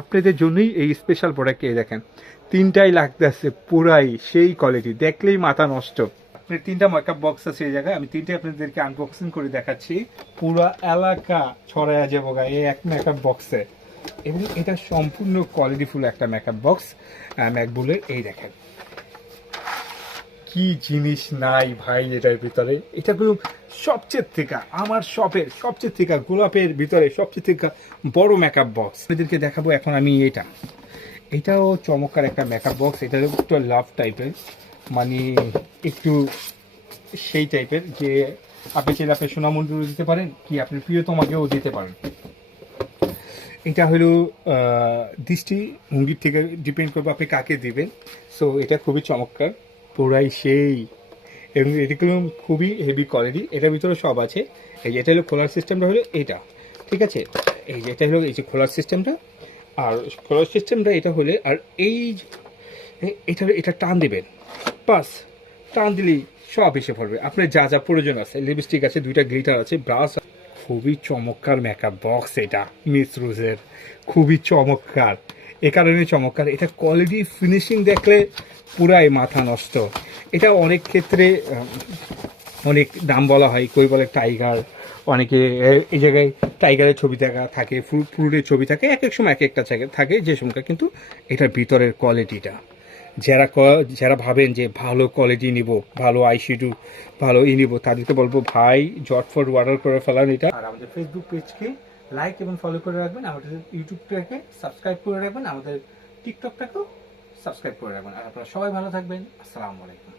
আপনাদের জন্যই এই স্পেশাল প্রোডাক্ট এই দেখেন, তিনটাই লাগতেছে পুরাই সেই কোয়ালিটি, দেখলেই মাথা নষ্ট। আপনার তিনটা মেকআপ বক্স আছে এই জায়গায়, আমি তিনটে আপনাদেরকে আনবক্সিং করে দেখাচ্ছি। পুরো এলাকা ছড়ায়া যাবো গা এই এক মেকআপ বক্সে, এবং এটা সম্পূর্ণ কোয়ালিটিফুল একটা মেকআপ বক্স ম্যাকবুলের। এই দেখেন কি জিনিস নাই ভাই এটার ভিতরে, এটাগুলো সবচেয়ে থেকে আমার শপের সবচেয়ে থেকে গোলাপের ভিতরে সবচেয়ে থেকে বড় মেকআপ বক্স আপনাদেরকে দেখাবো এখন আমি। এটাও চমৎকার একটা মেকআপ বক্স, এটা একটু লাভ টাইপের, মানে একটু সেই টাইপের যে আপনি চাইলে আপনি সোনামন্দিরও দিতে পারেন, কি আপনি প্রিয়তমাকেও দিতে পারেন। এটা হলো দৃষ্টি ভঙ্গির থেকে ডিপেন্ড করবে আপনি কাকে দিবেন। সো এটা খুবই চমৎকার, পুরাই সেই, এবং এগুলো খুবই হেভি কোয়ালিটি। এটার ভিতরে সব আছে। এই যে এটা হলো খোলার সিস্টেমটা হলো এটা, ঠিক আছে। এই যে এটা হলো এই যে খোলার সিস্টেমটা, আর খোলার সিস্টেমটা এটা হলে, আর এই এটা টান দেবেন, বাস টান দিলেই সব এসে পড়বে। আপনার যা যা প্রয়োজন আছে, লিপস্টিক আছে, দুইটা গ্লিটার আছে, ব্রাশ। খুবই চমৎকার মেকআপ বক্স এটা মিস রোজের, খুবই চমৎকার। এ কারণে চমৎকার, এটা কোয়ালিটি ফিনিশিং দেখলে পুরাই মাথা নষ্ট। এটা অনেক ক্ষেত্রে অনেক দাম বলা হয়, কই বলে টাইগার, অনেকে এই জায়গায় টাইগারের ছবি থাকে, ফ্রুটের ছবি থাকে, এক এক সময় এক একটা থাকে যে সময়টা, কিন্তু এটার ভিতরের কোয়ালিটিটা যারা ভাবেন যে ভালো কোয়ালিটি নিব, ভালো আইশ্যাডো ভালো নিব, তাদেরকে বলবো ভাই জটফট অর্ডার করে ফেলান এটা। আর আমাদের ফেসবুক পেজকে লাইক এবং ফলো করে রাখবেন, আমাদের ইউটিউবটাকে সাবস্ক্রাইব করে রাখবেন, আমাদের টিকটকটাকেও সাবস্ক্রাইব করে রাখবেন। আর আপনারা সবাই ভালো থাকবেন। আসসালামু আলাইকুম।